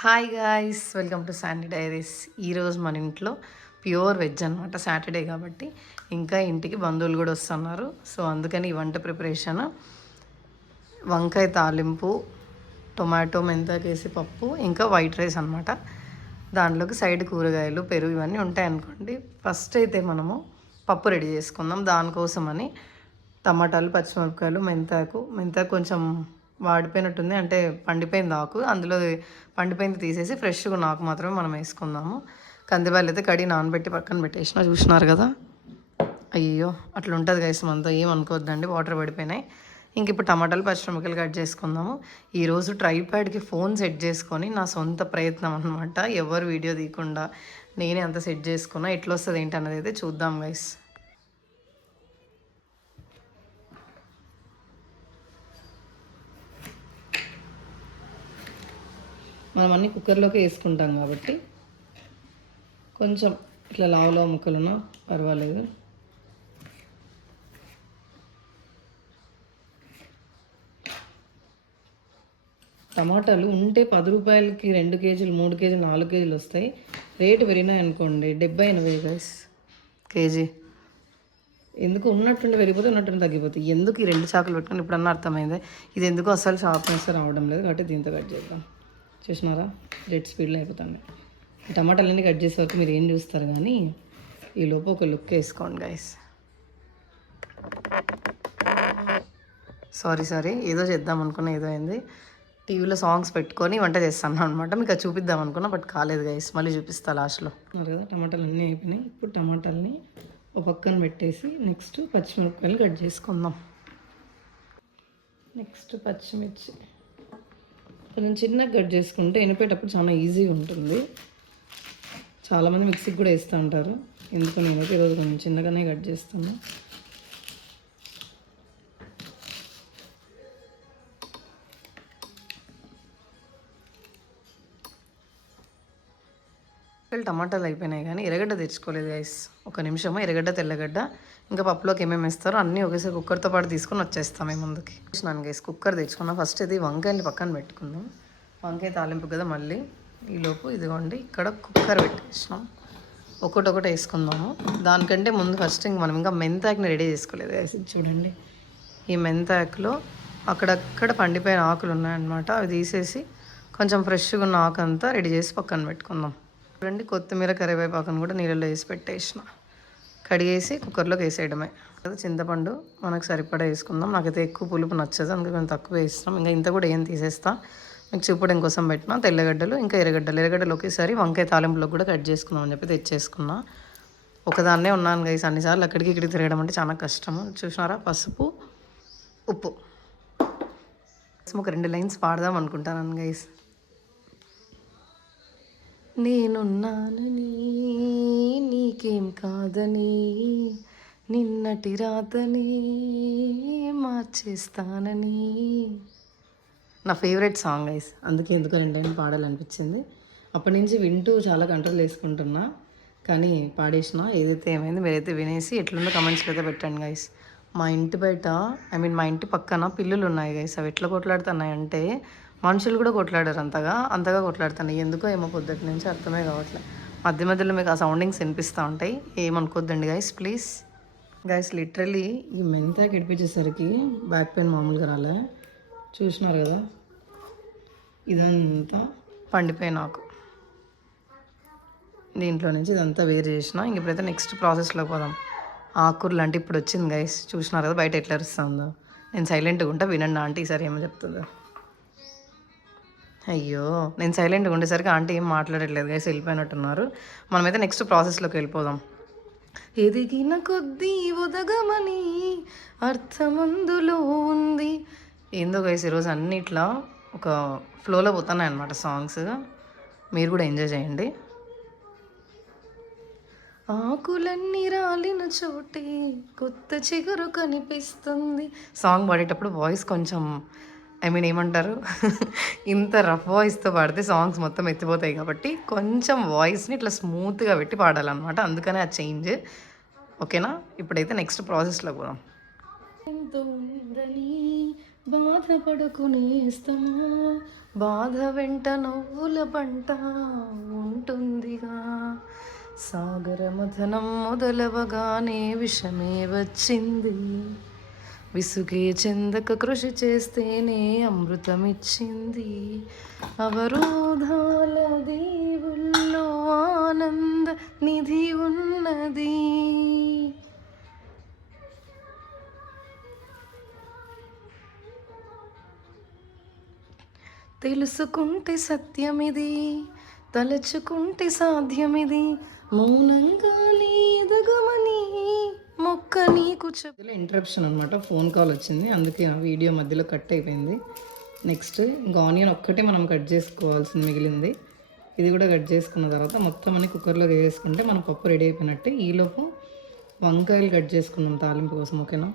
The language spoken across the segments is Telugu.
Hi guys, welcome to Sandy diaries. ఈరోజు మన ఇంట్లో ప్యూర్ వెజ్ అనమాట, సాటర్డే కాబట్టి. ఇంకా ఇంటికి బంధువులు కూడా వస్తున్నారు. సో అందుకని ఈ వంట ప్రిపరేషన్ వంకాయ తాలింపు, టొమాటో మెంతాకేసి పప్పు, ఇంకా వైట్ రైస్ అనమాట. దాంట్లోకి సైడ్ కూరగాయలు, పెరుగు ఇవన్నీ ఉంటాయి అనుకోండి. ఫస్ట్ అయితే మనము పప్పు రెడీ చేసుకుందాం. దానికోసమని టమాటాలు, పచ్చిమిరపకాయలు, మెంతాకు కొంచెం వాడిపోయినట్టుంది, అంటే పండిపోయింది ఆకు. అందులో పండిపోయింది తీసేసి ఫ్రెష్గా ఉన్న ఆకు మాత్రమే మనం వేసుకుందాము. కందిబ్యాలు అయితే కడిగి నానబెట్టి పక్కన పెట్టేసిన, చూసినారు కదా. అయ్యో అట్లా ఉంటుంది గైస్, మనతో ఏమనుకోవద్దండి, వాటర్ పడిపోయినాయి. ఇంక ఇప్పుడు టమాటాలు, పచ్చిమిరపకాయలు కట్ చేసుకుందాము. ఈరోజు ట్రైప్యాడ్కి ఫోన్ సెట్ చేసుకొని నా సొంత ప్రయత్నం అనమాట, ఎవరు వీడియో తీయకుండా నేనే అంత సెట్ చేసుకున్నా. ఎట్లా వస్తుంది ఏంటి అన్నది అయితే చూద్దాం గైస్. మనం అన్నీ కుక్కర్లోకి వేసుకుంటాం కాబట్టి కొంచెం ఇట్లా లావు ముక్కలున్నా పర్వాలేదు. టమాటాలు ఉంటే 10 రూపాయలకి 2 కేజీలు, 3 కేజీలు, 4 కేజీలు వస్తాయి. రేటు పెరిగినాయి అనుకోండి 70-80 గైస్ కేజీ. ఎందుకు ఉన్నట్టుండి పెరిగిపోతే ఉన్నట్టుండి తగ్గిపోతాయి. ఎందుకు ఈ 2 చాకులు పెట్టుకొని ఇప్పుడన్నా అర్థమైంది. ఇది ఎందుకు అసలు షార్ప్నెస్ రావడం లేదు కాబట్టి దీంతో కట్ చేద్దాం. చూసినారా, జెట్ స్పీడ్లో అయిపోతుంది. ఈ టమాటాలన్నీ కట్ చేసే వరకు మీరు ఏం చూస్తారు, కానీ ఈ లోపు ఒక లుక్ వేసుకోండి గైస్. సారీ ఏదో చేద్దాం అనుకున్నా, ఏదో అయింది. టీవీలో సాంగ్స్ పెట్టుకొని వంట చేస్తాను అనమాట. మీకు అది చూపిద్దాం అనుకున్నా, బట్ కాలేదు గైస్. మళ్ళీ చూపిస్తా లాస్ట్లో. కదా టమాటాలు అన్నీ అయిపోయినాయి. ఇప్పుడు టమాటాలని ఒక పక్కన పెట్టేసి నెక్స్ట్ పచ్చిమిరపకాయలు కట్ చేసుకుందాం. నెక్స్ట్ పచ్చిమిర్చి కొంచెం చిన్నగా కట్ చేసుకుంటే ఎనిపేటప్పుడు చాలా ఈజీగా ఉంటుంది. చాలామంది మిక్సీకి కూడా వేస్తూ ఉంటారు, ఎందుకు నేనైతే ఈరోజు కొంచెం చిన్నగానే కట్ చేస్తాను. టమాటాలు అయిపోయినాయి కానీ ఎర్రగడ్డ తెచ్చుకోలేదు గైస్. ఒక నిమిషము, ఎర్రగడ్డ, తెల్లగడ్డ, ఇంకా పప్పులోకి ఏమేమి వేస్తారో అన్నీ ఒకేసారి కుక్కర్తో పాటు తీసుకొని వచ్చేస్తాం మేము ముందుకి. చూసినాను గైస్, కుక్కర్ తెచ్చుకున్నాం. ఫస్ట్ ఇది వంకాయలు పక్కన పెట్టుకుందాం. వంకాయ తాలింపు కదా మళ్ళీ. ఈలోపు ఇదిగోండి ఇక్కడ కుక్కర్ పెట్టేసినాం. ఒకటి వేసుకుందాము. దానికంటే ముందు ఫస్ట్ ఇంక మనం ఇంకా మెంతాకుని రెడీ చేసుకోలేదు గైస్. చూడండి, ఈ మెంతాకులో అక్కడక్కడ పండిపోయిన ఆకులు ఉన్నాయన్నమాట. అవి తీసేసి కొంచెం ఫ్రెష్గా ఉన్న ఆకు అంతా రెడీ చేసి పక్కన పెట్టుకుందాం. చూడండి, కొత్తిమీర, కరివేపాకును కూడా నీళ్ళలో వేసి పెట్టేసిన. కడిగేసి కుక్కర్లోకి వేసేయడమే. చింతపండు మనకు సరిపడా వేసుకుందాం. నాకైతే ఎక్కువ పులుపు నచ్చదు, అందుకే కొంచెం తక్కువ వేస్తాం. ఇంకా ఇంత కూడా ఏం తీసేస్తా, మీకు చూపడం కోసం పెట్టిన. తెల్లగడ్డలు, ఇంకా ఎర్రగడ్డలు ఒకేసారి వంకాయ తాలింపులో కూడా కట్ చేసుకుందాం అని చెప్పి తెచ్చేసుకున్నా. ఒకదాన్నే ఉన్నాను గైస్, అన్నిసార్లు అక్కడికి ఇక్కడికి తిరగడం అంటే చాలా కష్టము. చూసినారా, పసుపు, ఉప్పు. ఒక 2 లైన్స్ పాడదాం అనుకుంటాను గైస్. నేనున్నానని నీకేం కాదని, నిన్నటి రాతని మార్చేస్తానని. నా ఫేవరెట్ సాంగ్ గైస్, అందుకే ఎందుకో 2 లైన్లు పాడాలనిపించింది. అప్పటి నుంచి వింటూ చాలా కంట్రోల్ వేసుకుంటున్నా, కానీ పాడేసిన. ఏదైతే ఏమైంది, మీరైతే వినేసి ఎట్లుందో కమెంట్స్లో అయితే పెట్టండి గైస్. మా ఇంటి బయట, మా ఇంటి పక్కన పిల్లులు ఉన్నాయి గైస్. అవి ఎట్లా కొట్లాడుతున్నాయి అంటే మనుషులు కూడా కొట్లాడారు, అంతగా కొట్లాడుతున్నాయి. ఎందుకో ఏమో పొద్దుటి నుంచి అర్థమే కావట్లేదు. మధ్యలో మీకు ఆ సౌండింగ్స్ వినిపిస్తూ ఉంటాయి, ఏమనుకోద్దండి గైస్ ప్లీజ్. గైస్ లిటరలీ ఈ మెంతాకి ఇడిపించేసరికి బ్యాక్ పెయిన్ మామూలుగా రాలే. చూసినారు కదా, ఇదంతా పండిపోయిన ఆకు. దీంట్లో నుంచి ఇదంతా వేరు చేసిన. ఇంక ఇప్పుడైతే నెక్స్ట్ ప్రాసెస్లోకి పోదాం. ఆకుకూరలు అంటే ఇప్పుడు వచ్చింది గైస్, చూసినారు కదా బయట ఎట్లా అరుస్తుందో. నేను సైలెంట్గా ఉంటా, వినండి ఆంటీ ఈసారి ఏమో చెప్తుందో. అయ్యో, నేను సైలెంట్గా ఉండేసరికి ఆంటీ ఏం మాట్లాడట్లేదు గైస్, వెళ్ళిపోయినట్టున్నారు. మనమైతే నెక్స్ట్ ప్రాసెస్లోకి వెళ్ళిపోదాం. ఎదిగిన కొద్దీ ఉదగమని అర్థమందులో ఉంది. ఏందో గైస్ ఈరోజు అన్నిట్లా ఒక ఫ్లోలో పోతున్నాయి అన్నమాట సాంగ్స్. మీరు కూడా ఎంజాయ్ చేయండి. ఆకులన్నీ రాలిన చోటే కొత్త చిగురు కనిపిస్తుంది. సాంగ్ పాడేటప్పుడు వాయిస్ కొంచెం ఏమంటారు, ఇంత రఫ్ వాయిస్తో పాడితే సాంగ్స్ మొత్తం ఎత్తిపోతాయి కాబట్టి కొంచెం వాయిస్ని ఇట్లా స్మూత్గా పెట్టి పాడాలన్నమాట. అందుకనే ఆ చేంజ్. ఓకేనా, ఇప్పుడైతే నెక్స్ట్ ప్రాసెస్లో పోదాం. బాధపడకు నేస్తమా, బాధ వెంట నవ్వుల పంట ఉంటుందిగా. సాగర మథనం మొదలవగానే విషమే వచ్చింది, విసుగే చెందక కృషి చేస్తేనే అమృతమిచ్చింది. అవరోధాల దేవుల్లో ఆనంద నిధి ఉన్నది. తెలుసుకుంటే సత్యమిది, తలుచుకుంటే సాధ్యమిది, మౌనంగా ఎదగమని మొక్క నీకు చెప్పలే. ఇంటరప్షన్ అనమాట, ఫోన్ కాల్ వచ్చింది, అందుకే ఆ వీడియో మధ్యలో కట్ అయిపోయింది. నెక్స్ట్ ఇంకా ఆనియన్ ఒక్కటే మనం కట్ చేసుకోవాల్సింది మిగిలింది. ఇది కూడా కట్ చేసుకున్న తర్వాత మొత్తం అన్ని కుక్కర్లో వేసుకుంటే మన పప్పు రెడీ అయిపోయినట్టే. ఈలోపు వంకాయలు కట్ చేసుకున్నాం తాలింపు కోసం. ఓకేనా?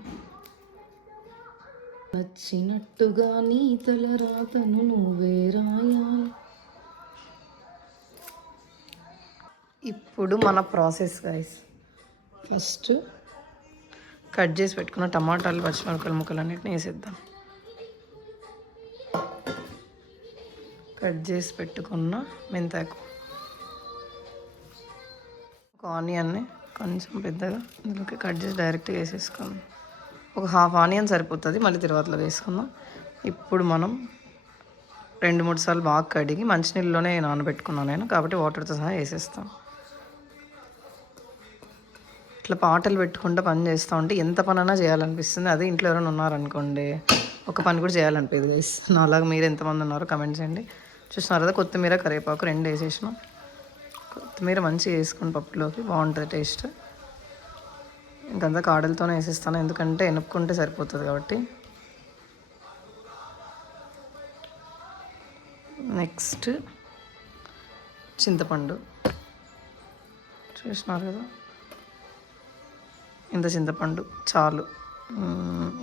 నచ్చినట్టుగా నీ తల రాతను నువ్వే రాయాలి. ఇప్పుడు మన ప్రాసెస్ గైస్, ఫస్ట్ కట్ చేసి పెట్టుకున్న టమాటాలు, పచ్చిమిరపకాయల ముక్కలు అన్నిటిని వేసేద్దాం. కట్ చేసి పెట్టుకున్న మెంతాకు, ఒక ఆనియన్ని కొంచెం పెద్దగా ఇందులోకి కట్ చేసి డైరెక్ట్గా వేసేసుకుందాం. ఒక హాఫ్ ఆనియన్ సరిపోతుంది, మళ్ళీ తర్వాతలో వేసుకుందాం. ఇప్పుడు మనం 2-3 సార్లు బాగా కడిగి మంచినీళ్ళలోనే నానబెట్టుకున్నాను నేను, కాబట్టి వాటర్తో సహా వేసేస్తాం. ఇట్లా పాటలు పెట్టుకుంటూ పని చేస్తూ ఉంటే ఎంత పనైనా చేయాలనిపిస్తుంది. అదే ఇంట్లో ఎవరైనా ఉన్నారనుకోండి, ఒక పని కూడా చేయాలనిపించదు గైస్. నాలాగా మీరు ఎంతమంది ఉన్నారో కమెంట్ చేయండి. చూస్తున్నారు కదా, కొత్తిమీర కరివేపాకు 2 వేసేసినాం. కొత్తిమీర మంచిగా వేసుకుని పప్పులోకి బాగుంటుంది టేస్ట్. ఇంకంతా కాడలతోనే వేసేస్తాను, ఎందుకంటే ఎనుపుకుంటే సరిపోతుంది కాబట్టి. నెక్స్ట్ చింతపండు, చూసినారు కదా, ఇంత చింతపండు చాలు.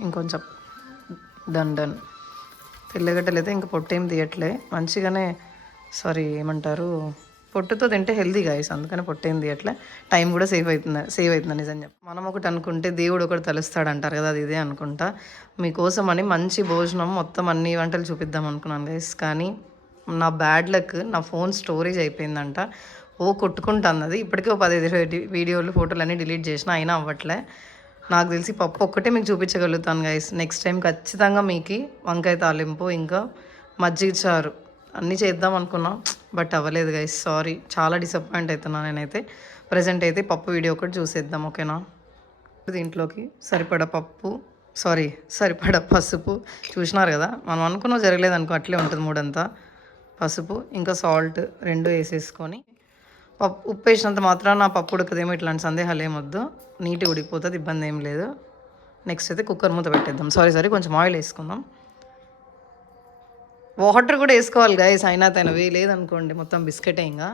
ఇంకొంచెం దండన్ తెల్లగడ్డలు అయితే ఇంకా పొట్టేం తీయట్లే, మంచిగానే ఏమంటారు, పొట్టుతో తింటే హెల్తీ గాయస్, అందుకని పొట్టేం తీయట్లే. టైం కూడా సేవ్ అవుతుంది నిజం చెప్పి. మనం ఒకటి అనుకుంటే దేవుడు ఒకటి తలుస్తాడు అంటారు కదా, అది ఇదే అనుకుంటా. మీకోసం అని మంచి భోజనం మొత్తం అన్ని వంటలు చూపిద్దాం అనుకున్నాను గైస్, కానీ నా బ్యాడ్ లక్, నా ఫోన్ స్టోరేజ్ అయిపోయిందంట. కొట్టుకుంటుంది అది. ఇప్పటికే 15 వీడియోలు, ఫోటోలు అన్నీ డిలీట్ చేసిన, అయినా అవ్వట్లే. నాకు తెలిసి పప్పు ఒక్కటే మీకు చూపించగలుగుతాను గైస్. నెక్స్ట్ టైం ఖచ్చితంగా మీకు వంకాయ తాలింపు, ఇంకా మజ్జిగ చారు అన్నీ చేద్దాం అనుకున్నాం, బట్ అవ్వలేదు గైస్, సారీ. చాలా డిసప్పాయింట్ అవుతున్నాను నేనైతే. ప్రజెంట్ అయితే పప్పు వీడియో ఒకటి చూసేద్దాం. ఓకేనా? దీంట్లోకి సరిపడా పసుపు, చూసినారు కదా, మనం అనుకున్నా జరగలేదు అనుకో, అట్లే ఉంటుంది మూడంతా. పసుపు ఇంకా సాల్ట్ 2 వేసేసుకొని, ఉప్పు వేసినంత మాత్రం నా పప్పు ఉడకదేమో ఇట్లాంటి సందేహాలు ఏమొద్దు, నీట్గా ఉడికిపోతుంది, ఇబ్బంది ఏం లేదు. నెక్స్ట్ అయితే కుక్కర్ మూత పెట్టేద్దాం. కొంచెం ఆయిల్ వేసుకుందాం. వాటర్ కూడా వేసుకోవాలి గైస్, అయినా తనవి లేదనుకోండి మొత్తం బిస్కెటే, ఇంకా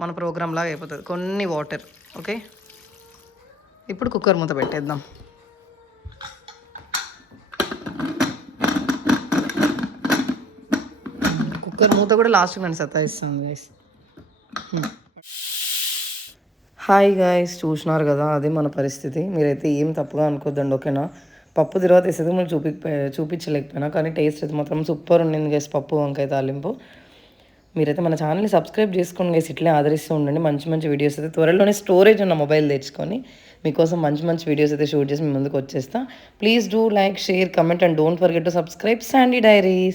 మన ప్రోగ్రామ్ లాగా అయిపోతుంది. కొన్ని వాటర్. ఓకే, ఇప్పుడు కుక్కర్ మూత పెట్టేద్దాం. కుక్కర్ మూత కూడా లాస్ట్కి నన్ను సతాయిస్తుంది గైస్. హాయ్ గాయస్, చూసినారు కదా, అదే మన పరిస్థితి. మీరైతే ఏం తప్పుగా అనుకోద్దండి. ఓకేనా? పప్పు తర్వాత వేసేది మనం చూపించలేకపోయినా, కానీ టేస్ట్ అయితే మాత్రం సూపర్ ఉండింది గైస్, పప్పు వంకాయ తాలింపు. మీరైతే మన ఛానల్ని సబ్స్క్రైబ్ చేసుకోండి గైస్, ఇట్లే ఆదరిస్తూ ఉండండి. మంచి మంచి వీడియోస్ అయితే త్వరలోనే స్టోరేజ్ ఉన్న మొబైల్ తెచ్చుకొని మీకోసం మంచి మంచి వీడియోస్ అయితే షూట్ చేసి మీ ముందుకు వచ్చేస్తా. Please do like, share, comment and don't forget to subscribe Sandy diaries.